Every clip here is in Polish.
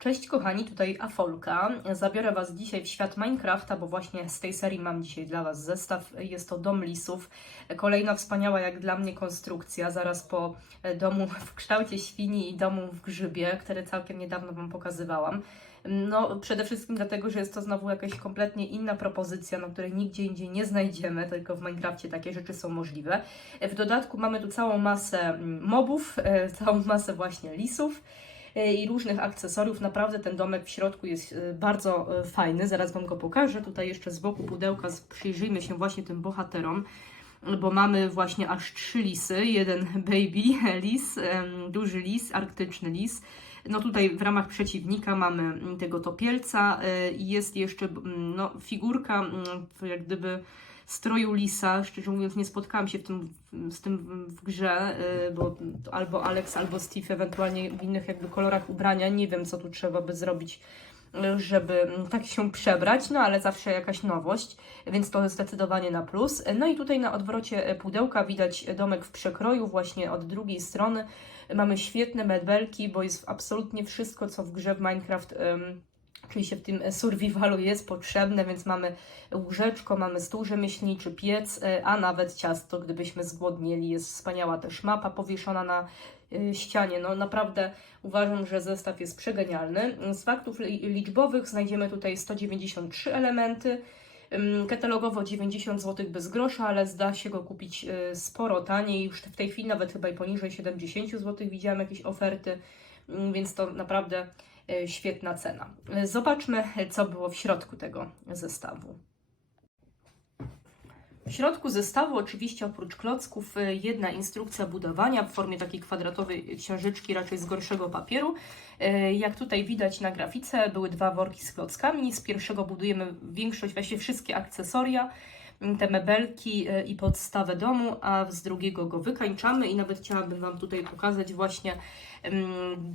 Cześć kochani, tutaj Afolka. Zabiorę Was dzisiaj w świat Minecrafta, bo właśnie z tej serii mam dzisiaj dla Was zestaw. Jest to Dom Lisów. Kolejna wspaniała jak dla mnie konstrukcja, zaraz po domu w kształcie świni i domu w grzybie, które całkiem niedawno Wam pokazywałam. No, przede wszystkim dlatego, że jest to znowu jakaś kompletnie inna propozycja, no, której nigdzie indziej nie znajdziemy, tylko w Minecrafcie takie rzeczy są możliwe. W dodatku mamy tu całą masę mobów, e, całą masę właśnie lisów i różnych akcesoriów. Naprawdę ten domek w środku jest e, bardzo e, fajny. Zaraz Wam go pokażę. Tutaj jeszcze z boku pudełka przyjrzyjmy się właśnie tym bohaterom, bo mamy właśnie aż trzy lisy. Jeden baby lis, duży lis, arktyczny lis. No tutaj w ramach przeciwnika mamy mm, tego topielca e, i jest jeszcze mm, no, figurka mm, jak gdyby stroju lisa. Szczerze mówiąc nie spotkałam się w tym, z tym w- grze, e, bo albo Alex, albo Steve, ewentualnie w innych jakby kolorach ubrania. Nie wiem co tu trzeba by zrobić żeby tak się przebrać, no ale zawsze jakaś nowość, więc to zdecydowanie na plus. No i tutaj na odwrocie pudełka widać domek w przekroju, właśnie od drugiej strony. Mamy świetne medbelki, bo jest absolutnie wszystko, co w grze w Minecraft, czyli się w tym survivalu jest potrzebne, więc mamy łóżeczko, mamy stół rzemieślniczy, piec, e, a nawet ciasto, gdybyśmy zgłodnieli. Jest wspaniała też mapa powieszona na e, ścianie. No naprawdę uważam, że zestaw jest przegenialny. Z faktów li- liczbowych znajdziemy tutaj 193 elementy, Katalogowo 90 zł bez grosza, ale zda się go kupić y, sporo taniej. Już w tej chwili nawet chyba i poniżej 70 zł widziałam jakieś oferty, więc to naprawdę świetna cena. Zobaczmy, co było w środku tego zestawu. W środku zestawu oczywiście oprócz klocków y, jedna instrukcja budowania w formie takiej kwadratowej książeczki, raczej z gorszego papieru. Y, Jak tutaj widać na grafice, były dwa worki z klockami. Z pierwszego budujemy większość, właściwie wszystkie akcesoria, te mebelki i podstawę domu, a z drugiego go wykańczamy i nawet chciałabym Wam tutaj pokazać właśnie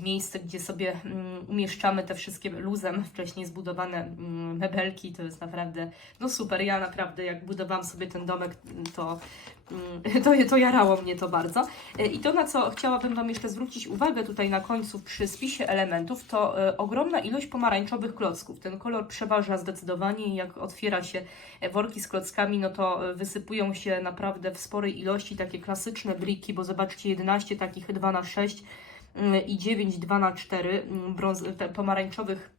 miejsce, gdzie sobie umieszczamy te wszystkie luzem wcześniej zbudowane mebelki. To jest naprawdę no super. Ja naprawdę jak budowałam sobie ten domek, to, to, to jarało mnie to bardzo. E, I to, na co chciałabym Wam jeszcze zwrócić uwagę tutaj na końcu przy spisie elementów, to e, ogromna ilość pomarańczowych klocków. Ten kolor przeważa zdecydowanie i jak otwiera się e, worki z klockami, no to wysypują się naprawdę w sporej ilości takie klasyczne briki, bo zobaczcie 11 takich 2 na 6 mm, i 9 2 na 4 mm, brąz- pomarańczowych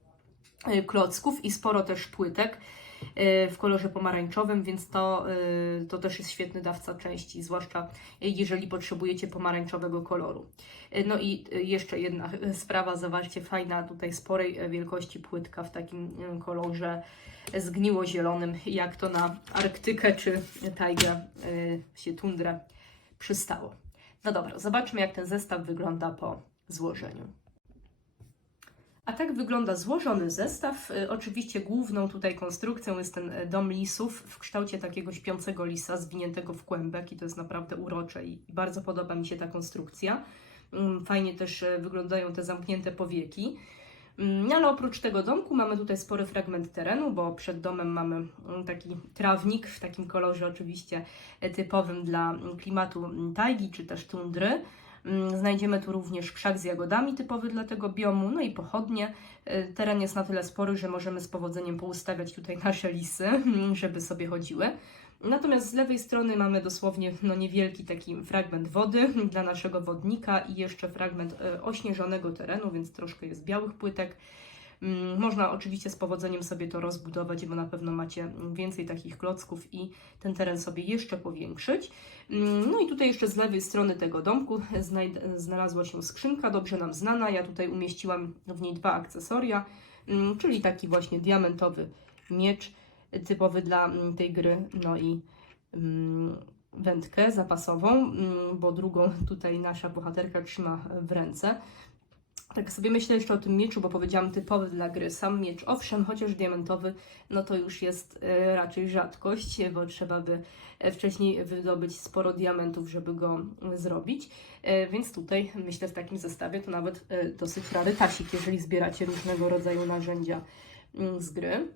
e, klocków i sporo też płytek e, w kolorze pomarańczowym, więc to, e, to też jest świetny dawca części, zwłaszcza jeżeli potrzebujecie pomarańczowego koloru. No i jeszcze jedna sprawa, zobaczcie, fajna tutaj sporej wielkości płytka w takim kolorze zgniło-zielonym, jak to na Arktykę czy tajgę, się tundrę przystało. No dobra, zobaczmy jak ten zestaw wygląda po złożeniu. A tak wygląda złożony zestaw. Y, Oczywiście główną tutaj konstrukcją jest ten y, dom lisów w kształcie takiego śpiącego lisa zwiniętego w kłębek i to jest naprawdę urocze i bardzo podoba mi się ta konstrukcja. Mm, Fajnie też y, wyglądają te zamknięte powieki. Mm, Ale oprócz tego domku mamy tutaj spory fragment terenu, bo przed domem mamy mm, taki trawnik w takim kolorze oczywiście e, typowym dla mm, klimatu tajgi czy też tundry. Znajdziemy tu również krzak z jagodami typowy dla tego biomu, no i pochodnie. Y, Teren jest na tyle spory, że możemy z powodzeniem poustawiać tutaj nasze lisy, żeby sobie chodziły. Natomiast z lewej strony mamy dosłownie no, niewielki taki fragment wody dla naszego wodnika i jeszcze fragment y, ośnieżonego terenu, więc troszkę jest białych płytek. Mm, Można oczywiście z powodzeniem sobie to rozbudować, bo na pewno macie więcej takich klocków i ten teren sobie jeszcze powiększyć. Mm, No i tutaj jeszcze z lewej strony tego domku znalazła się skrzynka, dobrze nam znana. Ja tutaj umieściłam w niej dwa akcesoria, mm, czyli taki właśnie diamentowy miecz typowy dla mm, tej gry, no i mm, wędkę zapasową, mm, bo drugą tutaj nasza bohaterka trzyma w ręce. Tak sobie myślę jeszcze o tym mieczu, bo powiedziałam typowy dla gry. Sam miecz, owszem, chociaż diamentowy, no to już jest e, raczej rzadkość, bo trzeba by e, wcześniej wydobyć sporo diamentów, żeby go e, zrobić. E, Więc tutaj myślę w takim zestawie to nawet e, dosyć rarytasik, jeżeli zbieracie różnego rodzaju narzędzia z gry.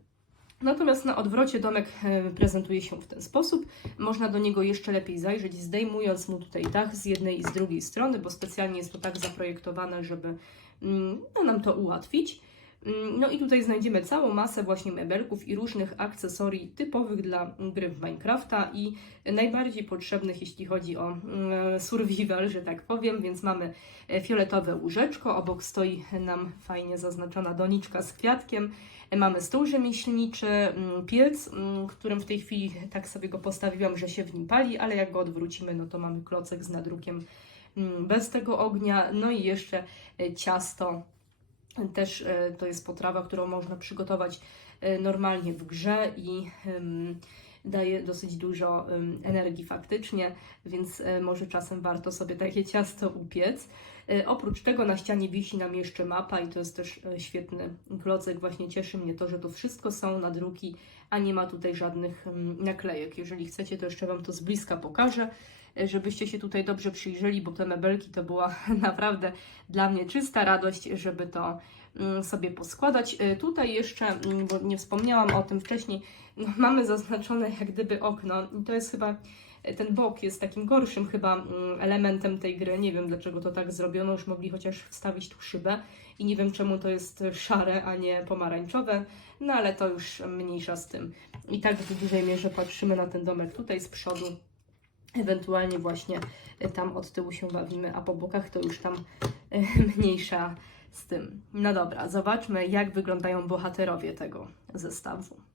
Natomiast na odwrocie domek e, prezentuje się w ten sposób. Można do niego jeszcze lepiej zajrzeć, zdejmując mu tutaj dach z jednej i z drugiej strony, bo specjalnie jest to tak zaprojektowane, żeby mm, no, nam to ułatwić. Mm, No i tutaj znajdziemy całą masę właśnie mebelków i różnych akcesorii typowych dla gry w Minecrafta i najbardziej potrzebnych, jeśli chodzi o mm, survival, że tak powiem, więc mamy e, fioletowe łóżeczko, obok stoi nam fajnie zaznaczona doniczka z kwiatkiem, E, mamy stół rzemieślniczy, mm, piec, którym w tej chwili tak sobie go postawiłam, że się w nim pali, ale jak go odwrócimy, no to mamy klocek z nadrukiem bez tego ognia, no i jeszcze e, ciasto też e, to jest potrawa, którą można przygotować e, normalnie w grze i daje dosyć dużo energii faktycznie, więc e, może czasem warto sobie takie ciasto upiec. Oprócz tego na ścianie wisi nam jeszcze mapa i to jest też świetny klocek. Właśnie cieszy mnie to, że to wszystko są nadruki, a nie ma tutaj żadnych em, naklejek. Jeżeli chcecie, to jeszcze Wam to z bliska pokażę, e, żebyście się tutaj dobrze przyjrzeli, bo te mebelki to była naprawdę dla mnie czysta radość, żeby to mm, sobie poskładać. E, Tutaj jeszcze, mm, bo nie wspomniałam o tym wcześniej, no, mamy zaznaczone jak gdyby okno i to jest chyba ten bok jest takim gorszym chyba mm, elementem tej gry. Nie wiem dlaczego to tak zrobiono, już mogli chociaż wstawić tu szybę i nie wiem czemu to jest szare, a nie pomarańczowe, no ale to już mniejsza z tym. I tak w dużej mierze patrzymy na ten domek tutaj z przodu. Ewentualnie właśnie e, tam od tyłu się bawimy, a po bokach to już tam e, mniejsza z tym. No dobra, zobaczmy jak wyglądają bohaterowie tego zestawu.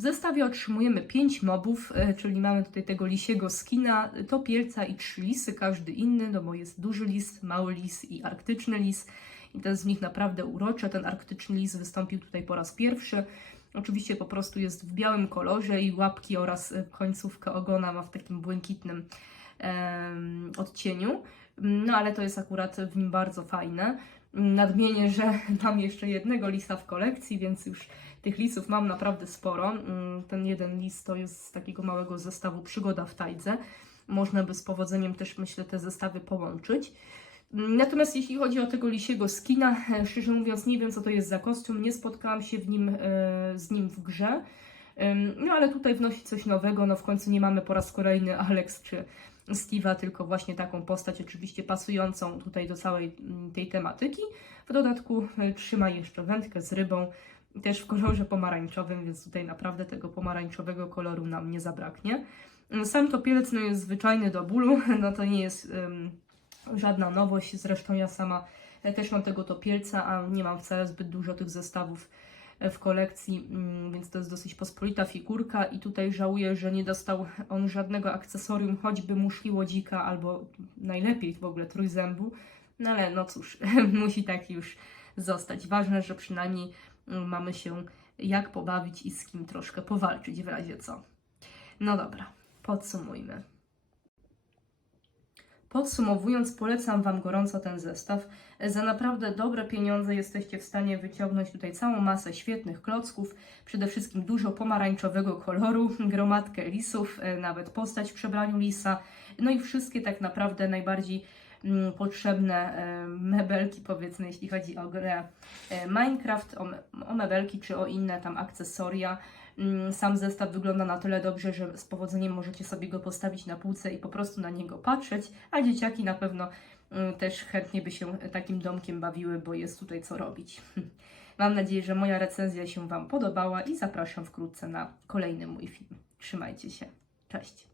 W zestawie otrzymujemy 5 mobów, e, czyli mamy tutaj tego lisiego skina, topielca i trzy lisy, każdy inny, no bo jest duży lis, mały lis i arktyczny lis. I jest z nich naprawdę urocze. Ten arktyczny lis wystąpił tutaj po raz pierwszy. Oczywiście po prostu jest w białym kolorze i łapki oraz e, końcówkę ogona ma w takim błękitnym odcieniu. No ale to jest akurat w nim bardzo fajne. Nadmienię, że mam jeszcze jednego lisa w kolekcji, więc już tych lisów mam naprawdę sporo. Mm, Ten jeden lis to jest z takiego małego zestawu Przygoda w Tajdze. Można by z powodzeniem też, myślę, te zestawy połączyć. Mm, Natomiast jeśli chodzi o tego lisiego skina, szczerze mówiąc nie wiem co to jest za kostium, nie spotkałam się w nim, e, z nim w grze. No ale tutaj wnosi coś nowego, no w końcu nie mamy po raz kolejny Alex czy Steve'a, tylko właśnie taką postać oczywiście pasującą tutaj do całej mm, tej tematyki. W dodatku e, trzyma jeszcze wędkę z rybą, też w kolorze pomarańczowym, więc tutaj naprawdę tego pomarańczowego koloru nam nie zabraknie. Ym, Sam topielec no, jest zwyczajny do bólu, no to nie jest ym, żadna nowość, zresztą ja sama e, też mam tego topielca, a nie mam wcale zbyt dużo tych zestawów w kolekcji, mm, więc to jest dosyć pospolita figurka i tutaj żałuję, że nie dostał on żadnego akcesorium, choćby mu szliło dzika albo najlepiej w ogóle trójzębu, no ale no cóż, musi tak już zostać. Ważne, że przynajmniej mm, mamy się jak pobawić i z kim troszkę powalczyć w razie co. No dobra, podsumujmy. Podsumowując, polecam Wam gorąco ten zestaw. Za naprawdę dobre pieniądze jesteście w stanie wyciągnąć tutaj całą masę świetnych klocków, przede wszystkim dużo pomarańczowego koloru, gromadkę lisów, e, nawet postać w przebraniu lisa, no i wszystkie tak naprawdę najbardziej mm, potrzebne e, mebelki, powiedzmy, jeśli chodzi o grę e, Minecraft, o, me- o mebelki czy o inne tam akcesoria. Mm, Sam zestaw wygląda na tyle dobrze, że z powodzeniem możecie sobie go postawić na półce i po prostu na niego patrzeć, a dzieciaki na pewno mm, też chętnie by się takim domkiem bawiły, bo jest tutaj co robić. Mam nadzieję, że moja recenzja się Wam podobała i zapraszam wkrótce na kolejny mój film. Trzymajcie się. Cześć.